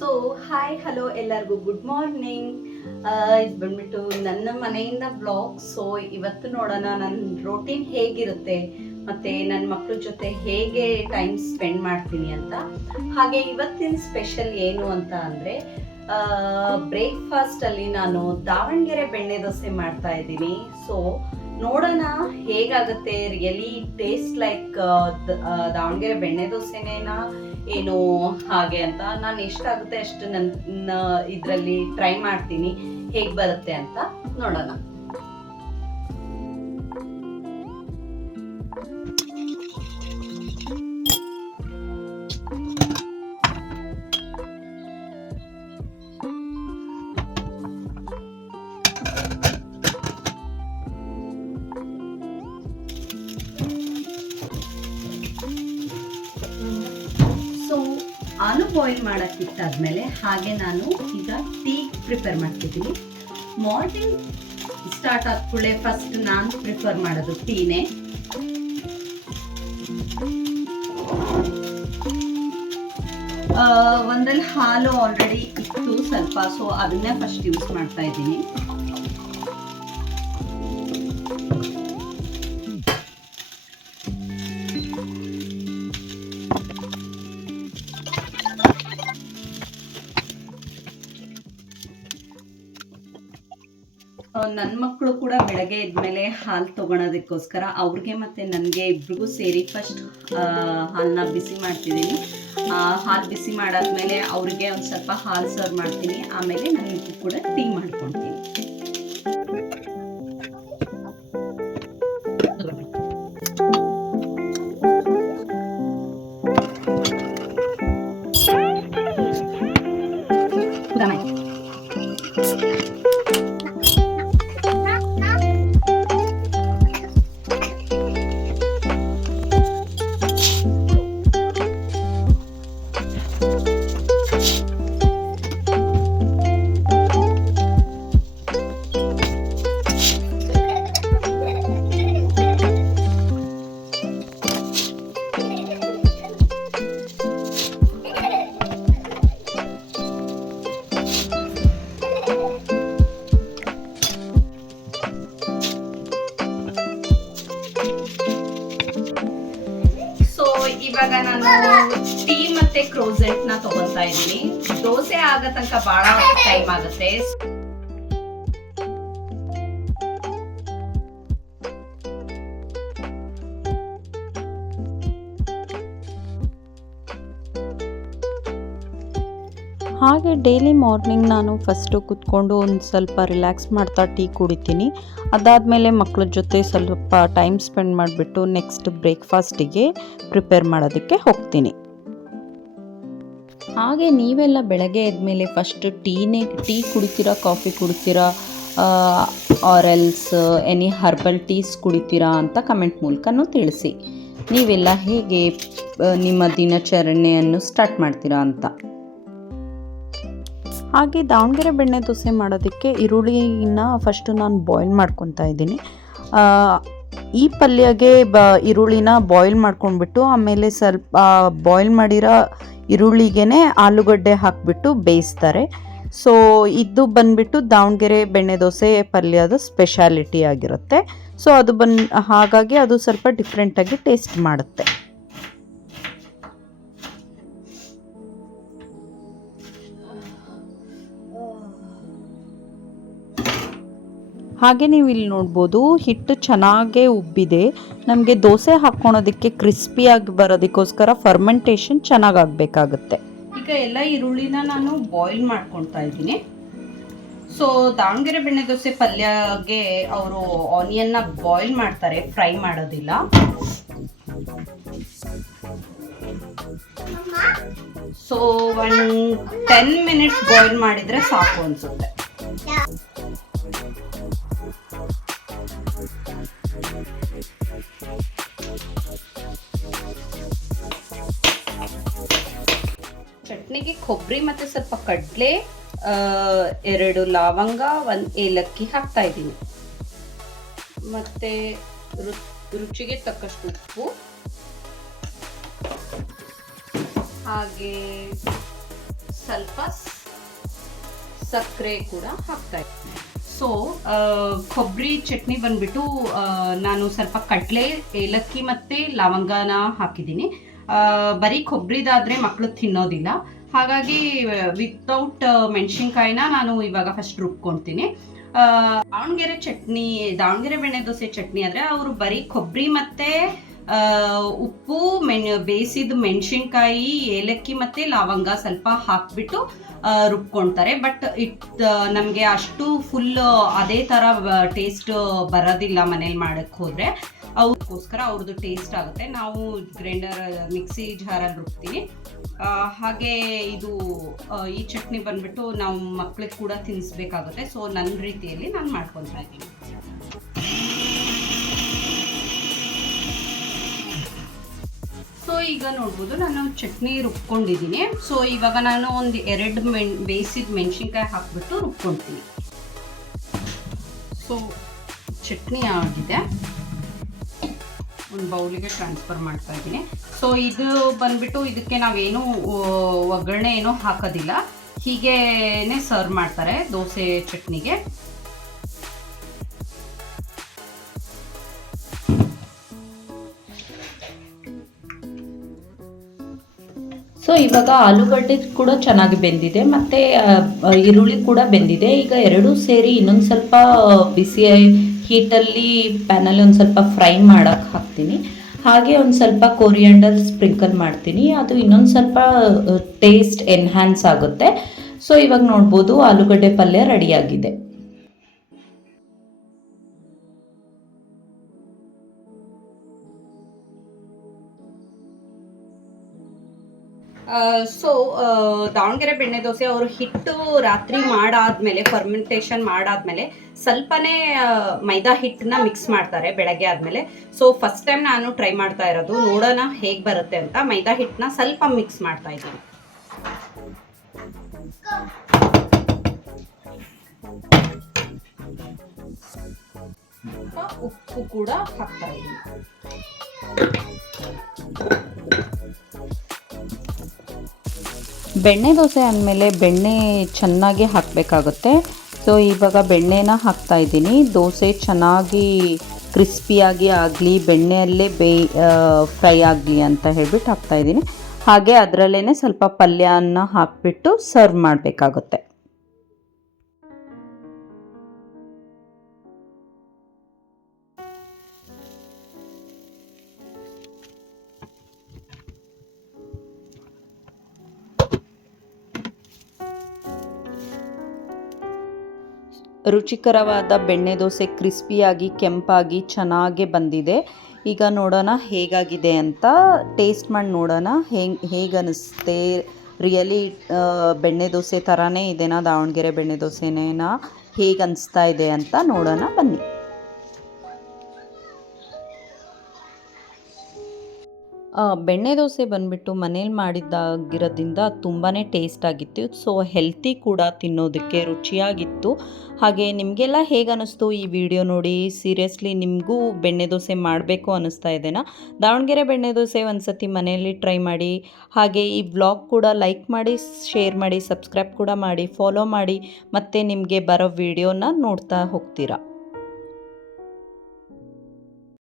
So hi hello ಎಲ್ಲರಿಗೂ good morning. ಇದು ಬಂದ್ಬಿಟ್ಟು ನನ್ನ ಮನೆಯಿಂದ ಬ್ಲಾಗ್. ಸೊ ಇವತ್ತು ನೋಡೋಣ ನನ್ನ ರೋಟೀನ್ ಹೇಗಿರುತ್ತೆ ಮತ್ತು ನನ್ನ ಮಕ್ಕಳ ಜೊತೆ ಹೇಗೆ ಟೈಮ್ ಸ್ಪೆಂಡ್ ಮಾಡ್ತೀನಿ ಅಂತ. ಹಾಗೆ ಇವತ್ತಿನ ಸ್ಪೆಷಲ್ ಏನು ಅಂತ ಅಂದರೆ ಬ್ರೇಕ್ಫಾಸ್ಟಲ್ಲಿ ನಾನು ದಾವಣಗೆರೆ ಬೆಣ್ಣೆ ದೋಸೆ ಮಾಡ್ತಾ ಇದ್ದೀನಿ. ಸೊ ನೋಡೋಣ ಹೇಗಾಗುತ್ತೆ, ರಿಯಲಿ ಟೇಸ್ಟ್ ಲೈಕ್ ದಾವಣಗೆರೆ ಬೆಣ್ಣೆ ದೋಸೆನೇನಾ ಏನು ಹಾಗೆ ಅಂತ. ನಾನು ಎಷ್ಟಾಗುತ್ತೆ ಅಷ್ಟು ನನ್ನ ಇದರಲ್ಲಿ ಟ್ರೈ ಮಾಡ್ತೀನಿ, ಹೇಗೆ ಬರುತ್ತೆ ಅಂತ ನೋಡೋಣ. ಆಲೂ ಬಾಯ್ಲ್ ಮಾಡೋಕ್ಕಿಟ್ಟಾದ್ಮೇಲೆ ಹಾಗೆ ನಾನು ಈಗ ಟೀ ಪ್ರಿಪೇರ್ ಮಾಡ್ತಿದ್ದೀನಿ. ಮಾರ್ನಿಂಗ್ ಸ್ಟಾರ್ಟ್ ಆದ ಕೂಡಲೇ ಫಸ್ಟ್ ನಾನು ಪ್ರಿಫರ್ ಮಾಡೋದು ಟೀನೇ. ಒಂದಲ್ಲಿ ಹಾಲು ಆಲ್ರೆಡಿ ಇತ್ತು ಸ್ವಲ್ಪ, ಸೊ ಅದನ್ನೇ ಫಸ್ಟ್ ಯೂಸ್ ಮಾಡ್ತಾ ಇದ್ದೀನಿ. ನನ್ನ ಮಕ್ಕಳು ಕೂಡ ಬೆಳಗ್ಗೆ ಎದ್ಮೇಲೆ ಹಾಲು ತೊಗೊಳೋದಕ್ಕೋಸ್ಕರ ಅವ್ರಿಗೆ ಮತ್ತು ನನಗೆ ಇಬ್ರಿಗೂ ಸೇರಿ ಫಸ್ಟ್ ಹಾಲನ್ನ ಬಿಸಿ ಮಾಡ್ತಿದ್ದೀನಿ. ಹಾಲು ಬಿಸಿ ಮಾಡಾದ್ಮೇಲೆ ಅವ್ರಿಗೆ ಒಂದು ಸ್ವಲ್ಪ ಹಾಲು ಸರ್ವ್ ಮಾಡ್ತೀನಿ, ಆಮೇಲೆ ನನಗೂ ಕೂಡ ಟೀ ಮಾಡ್ಕೊಳ್ತೀನಿ. ಇವಾಗ ನಾನು ಟೀ ಮತ್ತೆ ಕ್ರೋಸೆಂಟ್ ನ ತಗೊಂತಾ ಇದ್ದೀನಿ. ದೋಸೆ ಆಗ ತನಕ ಬಹಳ ಟೈಮ್ ಆಗುತ್ತೆ. ಹಾಗೆ ಡೈಲಿ ಮಾರ್ನಿಂಗ್ ನಾನು ಫಸ್ಟು ಕೂತ್ಕೊಂಡು ಒಂದು ಸ್ವಲ್ಪ ರಿಲ್ಯಾಕ್ಸ್ ಮಾಡ್ತಾ ಟೀ ಕುಡಿತೀನಿ. ಅದಾದಮೇಲೆ ಮಕ್ಕಳ ಜೊತೆ ಸ್ವಲ್ಪ ಟೈಮ್ ಸ್ಪೆಂಡ್ ಮಾಡಿಬಿಟ್ಟು ನೆಕ್ಸ್ಟ್ ಬ್ರೇಕ್ಫಾಸ್ಟಿಗೆ ಪ್ರಿಪೇರ್ ಮಾಡೋದಕ್ಕೆ ಹೋಗ್ತೀನಿ. ಹಾಗೆ ನೀವೆಲ್ಲ ಬೆಳಗ್ಗೆ ಎದ್ಮೇಲೆ ಫಸ್ಟ್ ಟೀ ಕುಡಿತೀರಾ, ಕಾಫಿ ಕುಡಿತೀರಾ, ಆರೆಲ್ಸ್ ಎನಿ ಹರ್ಬಲ್ ಟೀಸ್ ಕುಡಿತೀರಾ ಅಂತ ಕಮೆಂಟ್ ಮೂಲಕನೂ ತಿಳಿಸಿ. ನೀವೆಲ್ಲ ಹೇಗೆ ನಿಮ್ಮ ದಿನಚರಣೆಯನ್ನು ಸ್ಟಾರ್ಟ್ ಮಾಡ್ತೀರಾ ಅಂತ. ಹಾಗೆ ದಾವಣಗೆರೆ ಬೆಣ್ಣೆ ದೋಸೆ ಮಾಡೋದಕ್ಕೆ ಈರುಳ್ಳಿನ ಫಸ್ಟು ನಾನು ಬಾಯ್ಲ್ ಮಾಡ್ಕೊತಾ ಇದ್ದೀನಿ. ಈ ಪಲ್ಯಗೆ ಈರುಳ್ಳಿನ ಬಾಯ್ಲ್ ಮಾಡ್ಕೊಂಡ್ಬಿಟ್ಟು ಆಮೇಲೆ ಸ್ವಲ್ಪ ಬಾಯ್ಲ್ ಮಾಡಿರೋ ಈರುಳ್ಳಿಗೆ ಆಲೂಗಡ್ಡೆ ಹಾಕಿಬಿಟ್ಟು ಬೇಯಿಸ್ತಾರೆ. ಸೊ ಇದು ಬಂದುಬಿಟ್ಟು ದಾವಣಗೆರೆ ಬೆಣ್ಣೆ ದೋಸೆ ಪಲ್ಯದ ಸ್ಪೆಷಾಲಿಟಿ ಆಗಿರುತ್ತೆ. ಸೊ ಅದು ಹಾಗಾಗಿ ಅದು ಸ್ವಲ್ಪ ಡಿಫ್ರೆಂಟಾಗಿ ಟೇಸ್ಟ್ ಮಾಡುತ್ತೆ. ಹಾಗೆ ನೀವು ಇಲ್ಲಿ ನೋಡ್ಬೋದು ಹಿಟ್ಟು ಚೆನ್ನಾಗೇ ಉಬ್ಬಿದೆ. ನಮಗೆ ದೋಸೆ ಹಾಕ್ಕೊಳೋದಕ್ಕೆ ಕ್ರಿಸ್ಪಿಯಾಗಿ ಬರೋದಕ್ಕೋಸ್ಕರ ಫರ್ಮೆಂಟೇಷನ್ ಚೆನ್ನಾಗಾಗಬೇಕಾಗುತ್ತೆ. ಈಗ ಎಲ್ಲ ಈರುಳ್ಳಿನ ನಾನು ಬಾಯ್ಲ್ ಮಾಡ್ಕೊಳ್ತಾ ಇದ್ದೀನಿ. ಸೊ ದಾವಣಗೆರೆ ಬೆಣ್ಣೆ ದೋಸೆ ಪಲ್ಯಗೆ ಅವರು ಆನಿಯನ್ನ ಬಾಯ್ಲ್ ಮಾಡ್ತಾರೆ, ಫ್ರೈ ಮಾಡೋದಿಲ್ಲ. ಸೊ 10 ಮಿನಿಟ್ಸ್ ಬಾಯ್ಲ್ ಮಾಡಿದ್ರೆ ಸಾಕು ಅನ್ಸುತ್ತೆ. ಚಟ್ನಿಗೆ ಕೊಬ್ಬರಿ ಮತ್ತು ಸ್ವಲ್ಪ ಕಡಲೆ, 2 ಲವಂಗ, 1 ಏಲಕ್ಕಿ ಹಾಕ್ತಾ ಇದ್ದೀನಿ. ಮತ್ತು ರುಚಿಗೆ ತಕ್ಕಷ್ಟು ಉಪ್ಪು, ಹಾಗೆ ಸ್ವಲ್ಪ ಸಕ್ಕರೆ ಕೂಡ ಹಾಕ್ತಾ ಇದ್ದೀನಿ. ಸೊ ಕೊಬ್ಬರಿ ಚಟ್ನಿ ಬಂದ್ಬಿಟ್ಟು ನಾನು ಸ್ವಲ್ಪ ಕಡಲೆ, ಏಲಕ್ಕಿ ಮತ್ತು ಲವಂಗನ ಹಾಕಿದ್ದೀನಿ. ಬರೀ ಕೊಬ್ಬರಿದಾದರೆ ಮಕ್ಕಳು ತಿನ್ನೋದಿಲ್ಲ, ಹಾಗಾಗಿ ವಿತೌಟ್ ಮೆಣಸಿನ್ಕಾಯಿನ ನಾನು ಇವಾಗ ಫಸ್ಟ್ ರುಬ್ಕೊಳ್ತೀನಿ. ದಾವಣಗೆರೆ ಚಟ್ನಿ, ದಾವಣಗೆರೆ ಬೆಣ್ಣೆ ದೋಸೆ ಚಟ್ನಿ ಆದರೆ ಅವರು ಬರೀ ಕೊಬ್ಬರಿ ಮತ್ತು ಉಪ್ಪು, ಬೇಯಿಸಿದ ಮೆಣಸಿನ್ಕಾಯಿ, ಏಲಕ್ಕಿ ಮತ್ತು ಲವಂಗ ಸ್ವಲ್ಪ ಹಾಕಿಬಿಟ್ಟು ರುಬ್ಕೊಳ್ತಾರೆ. ಬಟ್ ನಮಗೆ ಅಷ್ಟು ಫುಲ್ ಅದೇ ಥರ ಟೇಸ್ಟ್ ಬರೋದಿಲ್ಲ ಮನೇಲಿ ಮಾಡೋಕ್ಕೆ ಹೋದರೆ. ಅದಕ್ಕೋಸ್ಕರ ಅವ್ರದ್ದು ಟೇಸ್ಟ್ ಆಗುತ್ತೆ. ನಾವು ಗ್ರೈಂಡರ್, ಮಿಕ್ಸಿ ಜಾರಲ್ಲಿ ರುಬ್ತೀವಿ. ಹಾಗೆ ಇದು ಈ ಚಟ್ನಿ ಬಂದ್ಬಿಟ್ಟು ನಾವು ಮಕ್ಳಿಗೆ ಕೂಡ ತಿನ್ನಿಸ್ಬೇಕಾಗುತ್ತೆ. ಸೊ ನನ್ನ ರೀತಿಯಲ್ಲಿ ನಾನು ಮಾಡ್ಕೊತಾ ಇದ್ದೀನಿ. ಸೊ ಈಗ ನೋಡ್ಬೋದು ನಾನು ಚಟ್ನಿ ರುಬ್ಕೊಂಡಿದ್ದೀನಿ. ಸೊ ಇವಾಗ ನಾನು ಒಂದು 2 ಬೇಯಿಸಿದ ಮೆಣಸಿನ್ಕಾಯಿ ಹಾಕ್ಬಿಟ್ಟು ರುಬ್ಕೊಳ್ತೀನಿ. ಸೊ ಚಟ್ನಿ ಆಗಿದೆ, ಒಂದು ಬೌಲಿಗೆ ಟ್ರಾನ್ಸ್ಫರ್ ಮಾಡ್ತಾ ಇದ್ದೀನಿ. ಸೊ ಇದು ಬಂದ್ಬಿಟ್ಟು ಇದಕ್ಕೆ ನಾವೇನು ಒಗ್ಗರಣೆ ಏನೂ ಹಾಕೋದಿಲ್ಲ, ಹೀಗೇನೆ ಸರ್ವ್ ಮಾಡ್ತಾರೆ ದೋಸೆ ಚಟ್ನಿಗೆ. ಸೊ ಇವಾಗ ಆಲೂಗಡ್ಡೆ ಕೂಡ ಚೆನ್ನಾಗಿ ಬೆಂದಿದೆ ಮತ್ತು ಈರುಳ್ಳಿ ಕೂಡ ಬೆಂದಿದೆ. ಈಗ ಎರಡೂ ಸೇರಿ ಇನ್ನೊಂದು ಸ್ವಲ್ಪ ಬಿಸಿ ಹೀಟಲ್ಲಿ ಪ್ಯಾನಲ್ಲಿ ಒಂದು ಸ್ವಲ್ಪ ಫ್ರೈ ಮಾಡೋಕ್ಕೆ ಹಾಕ್ತೀನಿ. ಹಾಗೆ ಒಂದು ಸ್ವಲ್ಪ ಕೊರಿಯಾಂಡರ್ ಸ್ಪ್ರಿಂಕಲ್ ಮಾಡ್ತೀನಿ, ಅದು ಇನ್ನೊಂದು ಸ್ವಲ್ಪ ಟೇಸ್ಟ್ ಎನ್ಹ್ಯಾನ್ಸ್ ಆಗುತ್ತೆ. ಸೊ ಇವಾಗ ನೋಡ್ಬೋದು ಆಲೂಗಡ್ಡೆ ಪಲ್ಯ ರೆಡಿಯಾಗಿದೆ. ಸೊ ದಾವಣಗೆರೆ ಬೆಣ್ಣೆ ದೋಸೆ ಅವರು ಹಿಟ್ಟು ರಾತ್ರಿ ಮಾಡಾದ್ಮೇಲೆ, ಫರ್ಮೆಂಟೇಷನ್ ಮಾಡಾದ್ಮೇಲೆ ಸ್ವಲ್ಪನೇ ಮೈದಾ ಹಿಟ್ಟನ್ನ ಮಿಕ್ಸ್ ಮಾಡ್ತಾರೆ ಬೆಳಗ್ಗೆ ಆದಮೇಲೆ. ಸೊ ಫಸ್ಟ್ ಟೈಮ್ ನಾನು ಟ್ರೈ ಮಾಡ್ತಾ ಇರೋದು, ನೋಡೋಣ ಹೇಗೆ ಬರುತ್ತೆ ಅಂತ. ಮೈದಾ ಹಿಟ್ಟನ್ನ ಸ್ವಲ್ಪ ಮಿಕ್ಸ್ ಮಾಡ್ತಾ ಇದ್ದೀನಿ. ಉಪ್ಪು ಕೂಡ ಹಾಕ್ತಾ ಇದ್ದೀನಿ. ಬೆಣ್ಣೆ ದೋಸೆ ಅಂದಮೇಲೆ ಬೆಣ್ಣೆ ಚೆನ್ನಾಗಿ ಹಾಕಬೇಕಾಗುತ್ತೆ. ಸೊ ಇವಾಗ ಬೆಣ್ಣೆನ ಹಾಕ್ತಾ ಇದ್ದೀನಿ. ದೋಸೆ ಚೆನ್ನಾಗಿ ಕ್ರಿಸ್ಪಿಯಾಗಿ ಆಗಲಿ, ಬೆಣ್ಣೆಯಲ್ಲೇ ಫ್ರೈ ಆಗಲಿ ಅಂತ ಹೇಳ್ಬಿಟ್ಟು ಹಾಕ್ತಾಯಿದ್ದೀನಿ. ಹಾಗೆ ಅದರಲ್ಲೇ ಸ್ವಲ್ಪ ಪಲ್ಯನ ಹಾಕಿಬಿಟ್ಟು ಸರ್ವ್ ಮಾಡಬೇಕಾಗುತ್ತೆ. ರುಚಿಕರವಾದ ಬೆಣ್ಣೆ ದೋಸೆ ಕ್ರಿಸ್ಪಿಯಾಗಿ ಕೆಂಪಾಗಿ ಚೆನ್ನಾಗಿ ಬಂದಿದೆ. ಈಗ ನೋಡೋಣ ಹೇಗಾಗಿದೆ ಅಂತ. ಟೇಸ್ಟ್ ಮಾಡಿ ನೋಡೋಣ ಹೇಗೆ ಅನ್ನಿಸುತ್ತೆ. ರಿಯಲಿ ಬೆಣ್ಣೆ ದೋಸೆ ಥರನೇ ಇದೆನಾ, ದಾವಣಗೆರೆ ಬೆಣ್ಣೆ ದೋಸೆನೇನಾ, ಹೇಗೆ ಅನಿಸ್ತಾ ಇದೆ ಅಂತ ನೋಡೋಣ ಬನ್ನಿ. ಬೆಣ್ಣೆ ದೋಸೆ ಬಂದುಬಿಟ್ಟು ಮನೇಲಿ ಮಾಡಿದ್ದಾಗಿರೋದ್ರಿಂದ ತುಂಬಾ ಟೇಸ್ಟ್ ಆಗಿತ್ತು. ಸೊ ಹೆಲ್ತಿ ಕೂಡ, ತಿನ್ನೋದಕ್ಕೆ ರುಚಿಯಾಗಿತ್ತು. ಹಾಗೆ ನಿಮಗೆಲ್ಲ ಹೇಗೆ ಅನ್ನಿಸ್ತು ಈ ವಿಡಿಯೋ ನೋಡಿ? ಸೀರಿಯಸ್ಲಿ ನಿಮಗೂ ಬೆಣ್ಣೆ ದೋಸೆ ಮಾಡಬೇಕು ಅನ್ನಿಸ್ತಾ ಇದೆನಾ? ದಾವಣಗೆರೆ ಬೆಣ್ಣೆ ದೋಸೆ ಒಂದು ಸತಿ ಮನೆಯಲ್ಲಿ ಟ್ರೈ ಮಾಡಿ. ಹಾಗೆ ಈ ವ್ಲಾಗ್ ಕೂಡ ಲೈಕ್ ಮಾಡಿ, ಶೇರ್ ಮಾಡಿ, ಸಬ್ಸ್ಕ್ರೈಬ್ ಕೂಡ ಮಾಡಿ, ಫಾಲೋ ಮಾಡಿ, ಮತ್ತು ನಿಮಗೆ ಬರೋ ವಿಡಿಯೋನ ನೋಡ್ತಾ ಹೋಗ್ತೀರಾ.